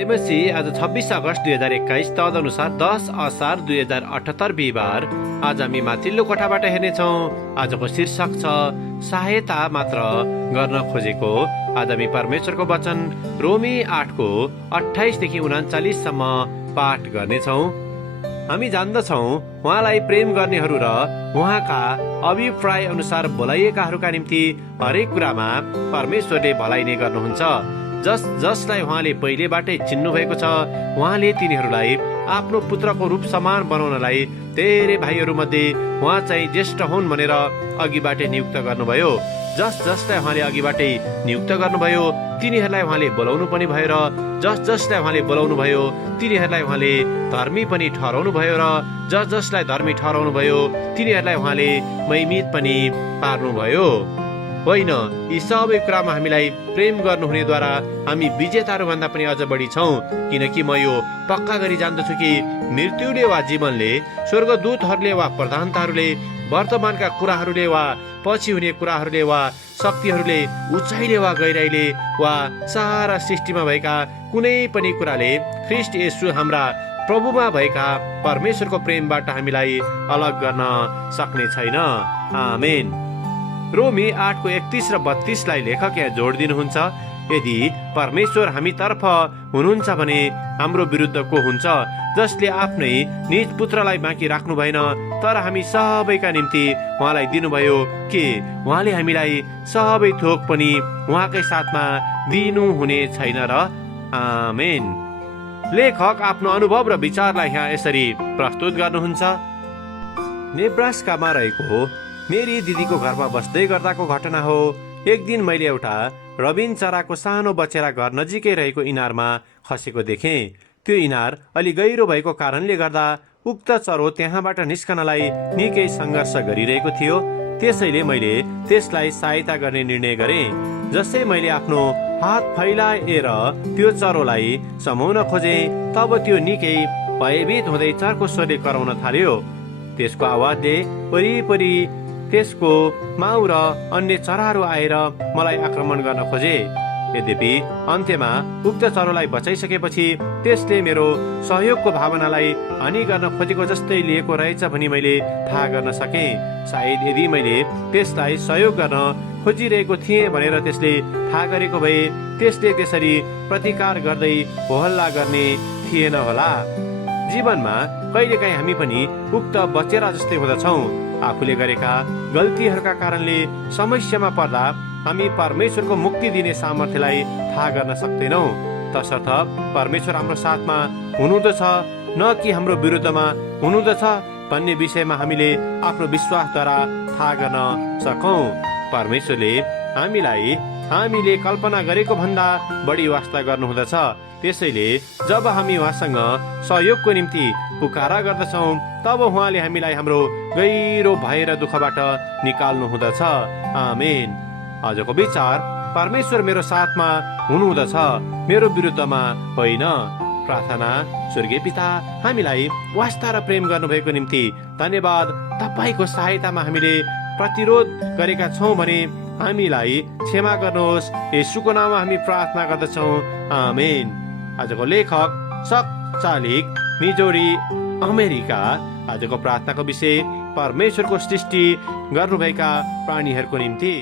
जय मसीह। आज 26 अगस्त 2021 तदनुसार 10 असार 2078 बिहिबार। आज हामी माथिल्लो कोठाबाट हेर्नेछौँ। आजको शीर्षक छ सहायता मात्र गर्न खोजेको। आज हामी परमेश्वरको वचन रोमी 8को 28 देखि 39 सम्म पाठ गर्नेछौँ। हामी जान्दछौँ उहाँलाई प्रेम गर्नेहरू र उहाँका अभिप्राय अनुसार बोलाइएकाहरूका निम्ति हरेक कुरामा परमेश्वरले भलाइ नै गर्नुहुन्छ। जसलाई उहाँले पहिलेबाटै चिन्नु भएको छ, उहाँले तिनीहरूलाई आफ्नो पुत्रको रूप समान बनाउनलाई धेरै भाइहरू मध्ये उहाँ चाहिँ ज्येष्ठ हुन् भनेर अघिबाटै नियुक्त गर्नुभयो। जसलाई उहाँले अघिबाटै नियुक्त गर्नुभयो तिनीहरूलाई उहाँले बोलाउनु पनि भयो र जसलाई उहाँले बोलाउनु भयो तिनीहरूलाई उहाँले धर्मी पनि ठहराउनु भयो र जसलाई धर्मी ठहराउनु भयो तिनीहरूलाई उहाँले महिमित पनि पार्नुभयो। होइन, यी सबै कुरामा हामीलाई प्रेम गर्नुहुनेद्वारा हामी विजेताहरू भन्दा पनि अझ बढी छौँ। किनकि म यो पक्का गरी जान्दछु कि मृत्युले वा जीवनले, स्वर्गदूतहरूले वा प्रधानताहरूले, वर्तमानका कुराहरूले वा पछि हुने कुराहरूले वा शक्तिहरूले, उचाइले वा गहिराइले वा सारा सृष्टिमा भएका कुनै पनि कुराले ख्रीष्ट येशू हाम्रा प्रभुमा भएका परमेश्वरको प्रेमबाट हामीलाई अलग गर्न सक्ने छैन। आमेन। रोमी 8को 31 र 32 लाई लेखक यहाँ जोड दिनुहुन्छ। यदि परमेश्वर हामी तर्फ हुनुहुन्छ भने हाम्रो विरुद्ध को हुन्छ? जसले आफ्नै निज पुत्रलाई बाँकी राख्नु भएन तर हामी सबैका निम्ति उहाँलाई दिनुभयो के उहाँले हामीलाई सबै थोक पनि उहाँकै साथमा दिनु हुने छैन र? आमेन। लेखक आफ्नो अनुभव र विचारलाई यहाँ यसरी प्रस्तुत गर्नुहुन्छ। नेब्रास्कामा रहेको मेरी दिदीको घरमा बस्दै गर्दाको घटना हो। एक दिन मैले एउटा रबिन चराको सानो बचेरा घर नजिकै रहेको इनारमा खसेको देखेँ। त्यो इनार अलि गहिरो भएको कारणले गर्दा उक्त चरो त्यहाँबाट निस्कनलाई निकै सङ्घर्ष गरिरहेको थियो। त्यसैले मैले त्यसलाई सहायता गर्ने निर्णय गरेँ। जसै मैले आफ्नो हात फैलाएर त्यो चरोलाई समाउन खोजेँ तब त्यो निकै भयभीत हुँदै चर्को स्वरले कराउन थाल्यो। त्यसको आवाजले वरिपरि त्यसको माउ र अन्य चराहरू आएर मलाई आक्रमण गर्न खोजे। यद्यपि अन्त्यमा उक्त चरोलाई बचाइसकेपछि त्यसले मेरो सहयोगको भावनालाई हानि गर्न खोजेको जस्तै लिएको रहेछ भनी मैले थाहा गर्न सकेँ। सायद यदि मैले त्यसलाई सहयोग गर्न खोजिरहेको थिएँ भनेर त्यसले थाहा गरेको भए त्यसले त्यसरी प्रतिकार गर्दै होहल्ला गर्ने थिएन होला। जीवनमा कहिलेकाहीँ हामी पनि उक्त बचेरा जस्तै हुँदछौँ। आफूले गरेका गल्तीहरूका कारणले समस्यामा पर्दा हामी परमेश्वरको मुक्ति दिने सामर्थ्यलाई थाहा गर्न सक्दैनौँ। तसर्थ परमेश्वर हाम्रो साथमा हुनुहुँदछ न कि हाम्रो विरुद्धमा हुनुहुँदछ भन्ने विषयमा हामीले आफ्नो विश्वासद्वारा थाहा गर्न सकौँ। परमेश्वरले हामीले कल्पना गरेको भन्दा बढी वास्ता गर्नुहुँदछ। त्यसैले जब हामी उहाँसँग सहयोगको निम्ति पुकारा गर्दछौँ तब उहाँले हामीलाई हाम्रो गहिरो भय र दुःखबाट निकाल्नु हुँदछ। आमेन। आजको विचार, परमेश्वर मेरो साथमा हुनुहुँदछ, मेरो विरुद्धमा होइन। प्रार्थना। स्वर्गीय पिता, हामीलाई वास्ता र प्रेम गर्नुभएको निम्ति धन्यवाद। तपाईँको सहायतामा हामीले प्रतिरोध गरेका छौँ भने हामीलाई क्षमा गर्नुहोस्। येशूको नाममा हामी प्रार्थना गर्दछौँ। आमेन। आजको लेखक चालिक, मिजोरी, अमेरिका। आजको प्रार्थनाको विषय परमेश्वरको सृष्टि गर्नुभएका प्राणीहरूको निम्ति।